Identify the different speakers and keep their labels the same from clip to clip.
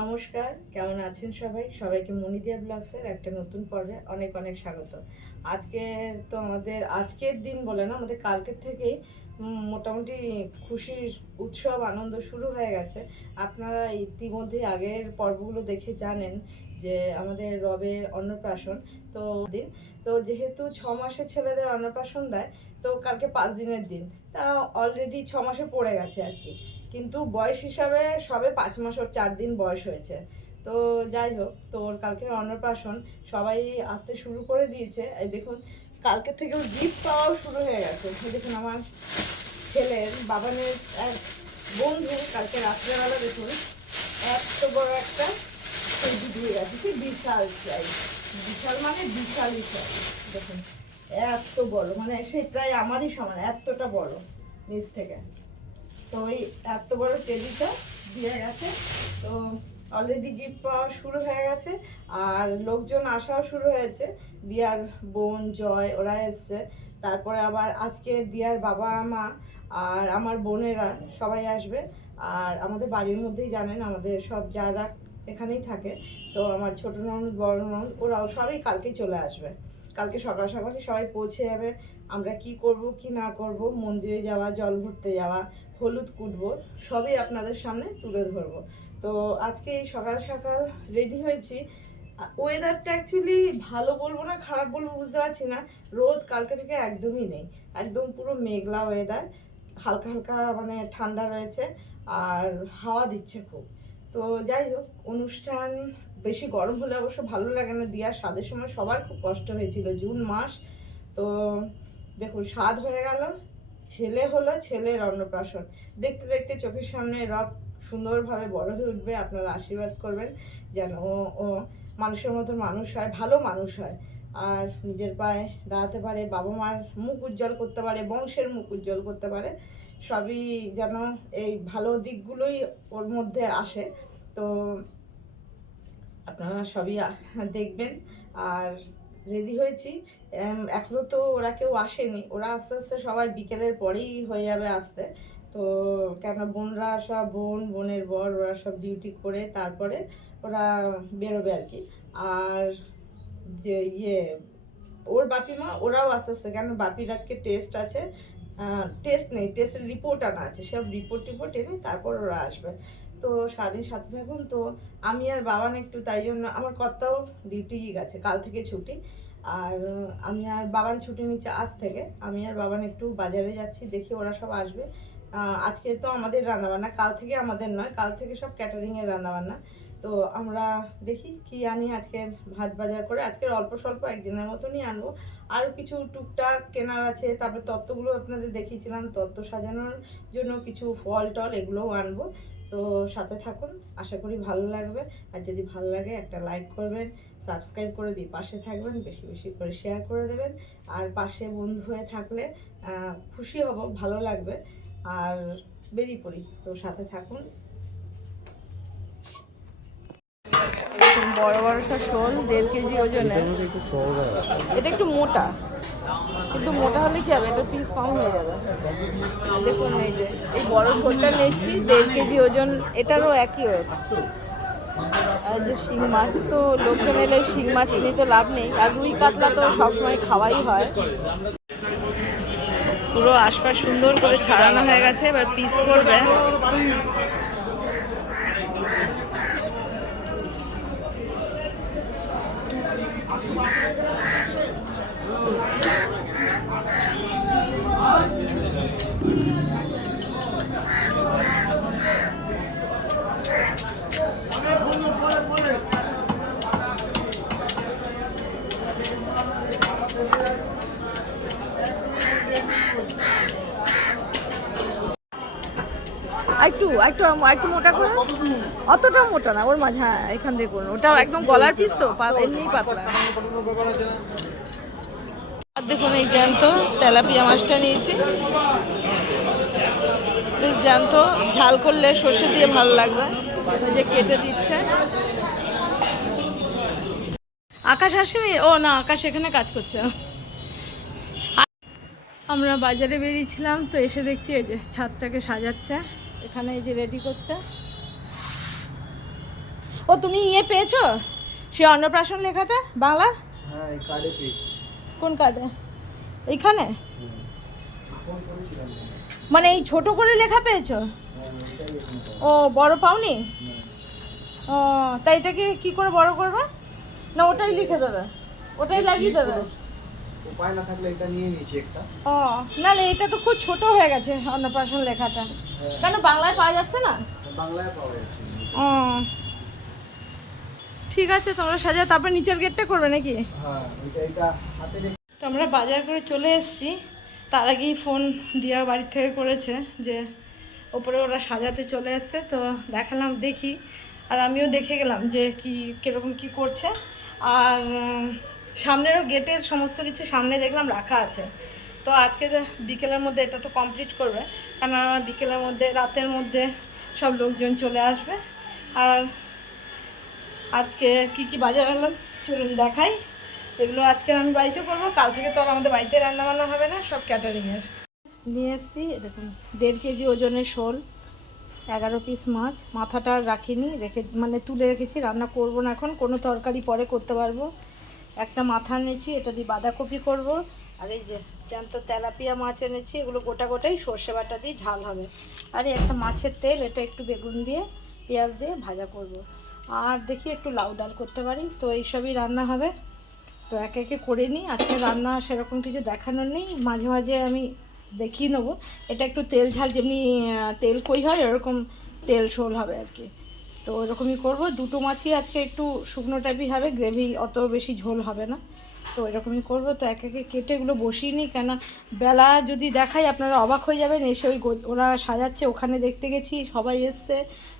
Speaker 1: নমস্কার, কেমন আছেন সবাই? সবাইকে মনিদিয়া ব্লগসের একটা নতুন পর্বে অনেক অনেক স্বাগত। আজকে তো আমাদের, আজকের দিন বলে না, আমাদের কালকের থেকেই মোটামুটি খুশির উৎসব, আনন্দ শুরু হয়ে গেছে। আপনারা ইতিমধ্যে আগের পর্বগুলো দেখে জানেন যে আমাদের রবের অন্নপ্রাশন তো দিন। তো যেহেতু ছ মাসের ছেলেদের অন্নপ্রাশন দেয়, তো কালকে পাঁচ দিনের দিন। তা অলরেডি ছ মাসে পড়ে গেছে আর কি। কিন্তু বয়স হিসাবে সবে পাঁচ মাস ওর চার দিন বয়স হয়েছে। তো যাই হোক, তো ওর কালকে অন্নপ্রাশন সবাই আসতে শুরু করে দিয়েছে। এই দেখুন কালকে থেকে ওর গিফট পাওয়াও শুরু হয়ে গেছে। দেখুন আমার ছেলের বাবানের এক বন্ধু কালকে রাত্রেবেলা দেখুন, এত বড় একটা তৈরি দিয়ে গেছে। কি বিশাল সাইজ বিশাল মানে বিশালই সাইজ দেখুন, এত বড়। মানে সেই প্রায় আমারই সমান, এতটা বড় নিচ থেকে। তো ওই এত বড় টেডিটা দিয়ে গেছে। তো অলরেডি গিফট পাওয়া শুরু হয়ে গেছে আর লোকজন আসাও শুরু হয়েছে। দিয়ার বোন জয়, ওরা এসছে। তারপরে আবার আজকে দিয়ার বাবা, মা আর আমার বোনেরা সবাই আসবে। আর আমাদের বাড়ির মধ্যেই জানেন আমাদের সব যারা এখানেই থাকে। তো আমার ছোট ননদ, বড় ননদ, ওরাও সবাই কালকেই চলে আসবে। কালকে সকাল সকালে সবাই পৌঁছে যাবে, আমরা কি করব, কি না করব, মন্দিরে যাওয়া, জল ভরতে যাওয়া, হলুদ কুটবো, সবই আপনাদের সামনে তুলে ধরবো। তো আজকে এই সকাল সকাল রেডি হয়েছি। ওয়েদারটা অ্যাকচুয়ালি ভালো বলব না, খারাপ বলব বুঝতে পারছি না। রোদ কালকে থেকে একদমই নেই। একদম পুরো মেঘলা ওয়েদার হালকা হালকা মানে ঠান্ডা রয়েছে, আর হাওয়া দিচ্ছে খুব। তো যাই হোক, অনুষ্ঠান বেশি গরম হলে অবশ্য ভালো লাগে না। দিয়ার স্বাদের সময় সবার খুব কষ্ট হয়েছিল। জুন মাস, তো দেখুন, স্বাদ হয়ে গেল। ছেলে হলো ছেলের অন্নপ্রাশন। দেখতে দেখতে চোখের সামনে রব সুন্দরভাবে বড় হয়ে উঠবে, আপনারা আশীর্বাদ করবেন যেন ও ও মানুষের মতো মানুষ হয়, ভালো মানুষ হয়। আর নিজের পায়ে দাঁড়াতে পারে, বাবা মার মুখ উজ্জ্বল করতে পারে, বংশের মুখ উজ্জ্বল করতে পারে। সবই যেন এই ভালো দিকগুলোই ওর মধ্যে আসে। তো আপনারা সবই দেখবেন। আর রেডি হয়েছি। এম, এখনও তো ওরা কেউ আসেনি। ওরা আস্তে আস্তে সবাই বিকেলের পরেই হয়ে যাবে আসতে। তো কেন বোনরা সব বোন বোনের বর ওরা সব ডিউটি করে তারপরে ওরা বেরোবে আর কি। আর যে ইয়ে ওর বাপি মা ওরাও আস্তে আস্তে কেন বাপির আজকে টেস্ট আছে। টেস্ট নেই টেস্টের রিপোর্ট আনা আছে। সব রিপোর্ট টিপোর্ট এনে তারপর ওরা আসবে। তো সারাদিন সাথে থাকুন। তো আমি আর বাবান একটু তাই জন্য আমার কর্তাও ডিউটি গেছে, কাল থেকে ছুটি। আর আমি আর বাবান ছুটি নিচ্ছে আজ থেকে আমি আর বাবান একটু বাজারে যাচ্ছি, দেখি ওরা সব আসবে। আজকে তো আমাদের রান্নাবান্না, কাল থেকে আমাদের নয়, কাল থেকে সব ক্যাটারিংয়ের রান্নাবান্না। তো আমরা দেখি কি আনি আজকের ভাত বাজার করে। আজকের অল্প স্বল্প একদিনের মতনই আনব। আরও কিছু টুকটাক কেনার আছে, তারপরে তত্ত্বগুলো আপনাদের দেখিয়েছিলাম। তত্ত্ব সাজানোর জন্য কিছু ফল টল এগুলোও আনব। তো সাথে থাকুন, আশা করি ভালো লাগবে। আর যদি ভালো লাগে, একটা লাইক করবেন সাবস্ক্রাইব করে দিই পাশে থাকবেন, বেশি বেশি করে শেয়ার করে দেবেন। আর পাশে বন্ধু হয়ে থাকলে খুশি হব, ভালো লাগবে। আর বেরিয়ে পড়ি। তো সাথে থাকুন বড় বড় সব শোল দেড় কেজি ওজনের। এটা একটু মোটা। কিন্তু মোটা হলে কি হবে? এটা পিস কম হয়ে যাবে। দেখুন এই যে এই বড় শোলটা নিচ্ছি দেড় কেজি ওজন এটারও একই ওয়েট আর যে শিং মাছ তো লোকজন এলে শিং মাছ নিয়ে তো লাভ নেই। আর রুই কাতলা তো সবসময় খাওয়াই হয়। পুরো আশপাশ সুন্দর করে ছাড়ানো হয়ে গেছে এবার পিস করবে। একটু একটু মোটা করে? অতটা মোটা না, ওর মাঝে হ্যাঁ এখান দিয়ে করুন। ওটা একদম গলার পিস তো এমনিই পাতলা। আর দেখুন, এই জ্যান্ত তেলাপিয়া মাছটা নিয়েছি। বেশ জ্যান্ত, ঝাল করলে সর্ষে দিয়ে ভালো লাগবে। যে কেটে দিচ্ছে। আকাশ আসেনি? ও, না, আকাশ এখানে কাজ করছে। আমরা বাজারে বেরিয়েছিলাম, তো এসে দেখছি এই যে ছাদটাকে সাজাচ্ছে। এখানে এই যে রেডি করছে। ও তুমি ইয়ে পেয়েছ? সে অন্নপ্রাশন লেখাটা? বাংলা?
Speaker 2: হ্যাঁ
Speaker 1: কোন কার্ডে এইখানে? মানে এই ছোট করে লেখা পেয়েছ? ও বড় পাওনি? ও তাই এটাকে কি করে বড় করবে? না ওটাই লিখে দেবে। ওটাই লাগিয়ে দেবে।
Speaker 2: উপায় না থাকলে এটা নিয়ে নিয়েছি একটা।
Speaker 1: ও নাহলে এটা তো খুব ছোট হয়ে গেছে অন্নপ্রাশন লেখাটা।
Speaker 2: হ্যাঁ।
Speaker 1: কেন বাংলায় পাওয়া যাচ্ছে না?
Speaker 2: বাংলায় পাওয়া যাচ্ছে।
Speaker 1: ও। ঠিক আছে তোমরা সাজাও তারপর নিচের গেটটা করবে নাকি?
Speaker 2: হ্যাঁ ওইটা এটা হাতে
Speaker 1: তো আমরা বাজার করে চলে এসেছি। তার আগেই ফোন দিয়া বাড়ি থেকে করেছে যে ওপরে ওরা সাজাতে চলে এসছে তো দেখালাম দেখি। আর আমিও দেখে গেলাম যে কি কীরকম কি করছে। আর সামনেরও গেটের সমস্ত কিছু সামনে দেখলাম, রাখা আছে। তো আজকে বিকেলের মধ্যে এটা তো কমপ্লিট করবে কারণ বিকেলের মধ্যে, রাতের মধ্যে সব লোকজন চলে আসবে। আর আজকে কি কি বাজার আনলাম, চলুন দেখাই। এগুলো আজকে আমি বাড়িতে করব, কাল থেকে তো আর আমাদের বাড়িতে রান্না বান্না হবে না, সব ক্যাটারিংয়ের নিয়ে এসেছি দেখুন, দেড় কেজি ওজনের শোল, এগারো পিস মাছ, মাথাটা রাখিনি, রেখে মানে তুলে রেখেছি, রান্না করব না এখন, কোনো তরকারি পরে করতে পারব। একটা মাথা এনেছি এটা দিয়ে বাঁধাকপি করব। আর এই যে জ্যান্ত তেলাপিয়া মাছ এনেছি, এগুলো গোটা গোটাই সর্ষে বাটা দিয়ে ঝাল হবে। আর একটা মাছের তেল, এটা একটু বেগুন দিয়ে, পেঁয়াজ দিয়ে ভাজা করব। আর দেখি একটু লাউ ডাল করতে পারি, তো এইসবই রান্না হবে। তো একে একে করে নিই, আজকে রান্না সেরকম কিছু দেখানোর নেই, মাঝে মাঝে আমি দেখিয়ে নেব। এটা একটু তেল ঝাল, যেমনি তেল কই হয় এরকম তেল শোল হবে আর কি। তো ওরকমই করব। দুটো মাছই আজকে একটু শুকনো টাইপই হবে, গ্রেভি অত বেশি ঝোল হবে না। তো এরকমই করব। তো এক একে কেটে এগুলো বসিয়ে নিই কেন বেলা যদি দেখাই আপনারা অবাক হয়ে যাবেন। এসে ওই ওরা সাজাচ্ছে, ওখানে দেখতে গেছি, সবাই এসছে।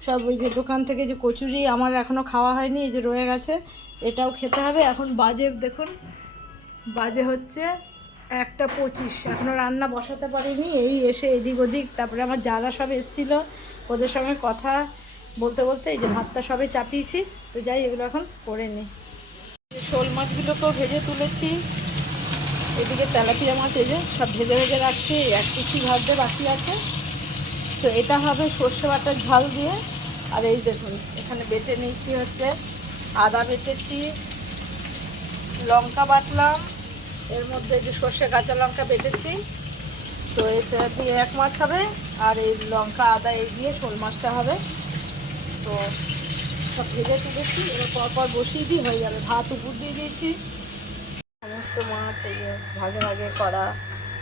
Speaker 1: সব ওই যে দোকান থেকে যে কচুরি আমার এখনও খাওয়া হয়নি, এই যে রয়ে গেছে। এটাও খেতে হবে। এখন বাজে, দেখুন, বাজে হচ্ছে একটা পঁচিশ। এখনও রান্না বসাতে পারিনি। এই এসে এদিক ওদিক, তারপরে আমার যারা সব এসেছিল, ওদের সঙ্গে কথা বলতে বলতে এই যে ভাতটা সবে চাপিয়েছি, তো যাই এগুলো এখন করে নিই। শোল মাছগুলোকেও ভেজে তুলেছি, এদিকে তেলাপিয়া মাছ এই যে সব ভেজে ভেজে রাখছি, এক কিছু ভাজতে বাকি আছে। তো এটা হবে সর্ষে বাটার ঝাল দিয়ে, আর এই দেখুন, এখানে বেটে নিয়েছি হচ্ছে আদা বেটেছি, লঙ্কা বাটলাম, এর মধ্যে যে সর্ষে কাঁচা লঙ্কা বেটেছি, তো এটা দিয়ে এক মাছ হবে, আর এই লঙ্কা আদা এই দিয়ে শোল মাছটা হবে। তো সব ভেজে তুলেছি, এবার পরপর বসিয়ে দিই, হয়ে যাবে। ভাত উপর দিয়ে দিয়েছি। সমস্ত মাছ, এই যে ভাগে ভাগে করা,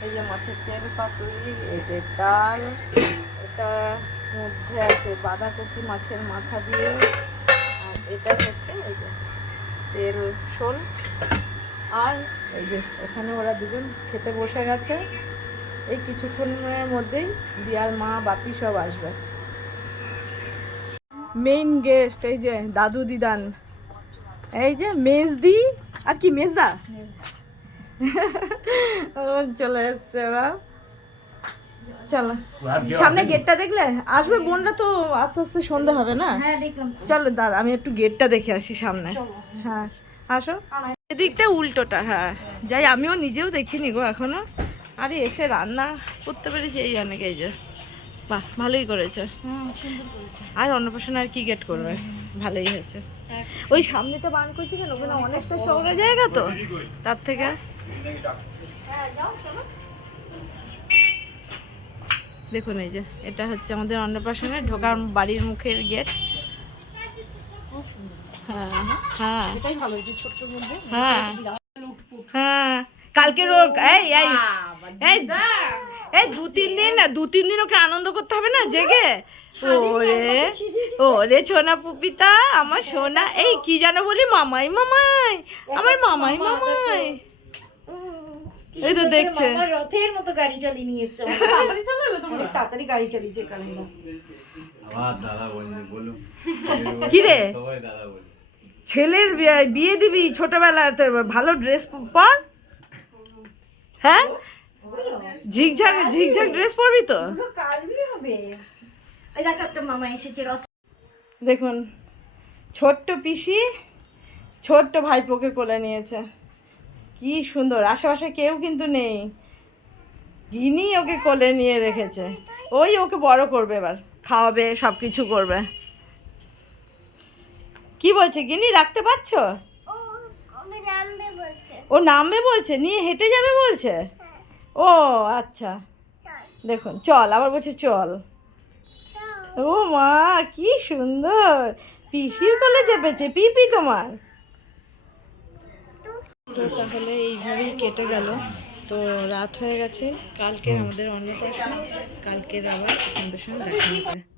Speaker 1: এই যে মাছের তেল পাতুরি, এই যে ডাল, এটা মধ্যে আছে বাঁধাকপি মাছের মাথা দিয়ে, আর এটা হচ্ছে এই যে তেল শোল। আর এই যে এখানে ওরা দুজন খেতে বসে গেছে। এই কিছুক্ষণের মধ্যেই দিয়ার মা বাপি সব আসবে। মেইন গেস্ট এই যে দাদু দিদান। এই যে মেজদি আর কি মেজদা? ও চলে এসছে ওরা চলো। সামনে গেটটা দেখলে? আসবে বোনরা তো আস্তে আস্তে সন্ধ্যা হবে না?
Speaker 3: হ্যাঁ
Speaker 1: চলো দাঁড়া আমি একটু গেটটা দেখে আসি সামনে। হ্যাঁ আসো। এদিকটা উল্টোটা হ্যাঁ। যাই আমিও নিজেও দেখিনি গো এখনও। আরে এসে রান্না করতে পেরেছি এই অনেক এই যে। বাহ ভালোই করেছে। আর অন্নপ্রাশন আর কি গেট করবে? ভালোই হয়েছে। ওই সামনেটা বান করছি কেন? ওখানে অনেকটা চওড়া জায়গা তো? তার থেকে? দেখুন এই যে এটা হচ্ছে আমাদের অন্নপ্রাশনের ঢোকার বাড়ির মুখের গেট হ্যাঁ হ্যাঁ। হ্যাঁ। হ্যাঁ। কালকে রোগ এই এই। এই দু তিন দিন না দু তিন দিন ওকে আনন্দ করতে হবে না জেগে? ওরে ওরে সোনা পুপিতা আমার সোনা এই কি যেন বলি মামাই মামাই আমার মামাই মামাই। এই তো দেখছে।
Speaker 3: রথের মতো গাড়ি চালিয়ে নিয়ে এসছে তাড়াতাড়ি চালালে তোমার? তাড়াতাড়ি গাড়ি চালিয়েছে কানাইদা
Speaker 2: আবার দাদা বলছে বলুন।
Speaker 1: কি রে?
Speaker 2: সবাই দাদা বলি
Speaker 1: ছেলের বিয়ে- বিয়ে দিবি ছোটবেলাতে ভালো ড্রেস পর? হ্যাঁ? ঝিকঝাক ঝিকঝাক ড্রেস পরবি তো?
Speaker 3: হবে। মামা এসেছে
Speaker 1: দেখুন ছোট্ট পিসি ছোট্ট ভাইপোকে কোলে নিয়েছে। কি সুন্দর আশেপাশে কেউ কিন্তু নেই। গিনি ওকে কোলে নিয়ে রেখেছে। ওই ওকে বড় করবে এবার খাওয়াবে সব কিছু করবে। কি বলছে গিনি রাখতে পারছ? ও নামবে বলছে নিয়ে হেঁটে যাবে বলছে? ও আচ্ছা। দেখুন চল আবার বলছে চল। ও মা কি সুন্দর। পিসির কোলে চেপেছে পিপি তোমার। তো তাহলে এইভাবেই কেটে গেল। তো রাত হয়ে গেছে কালকের আমাদের অন্নপ্রাশন কালকের আবার আপনাদের সঙ্গে দেখা হবে।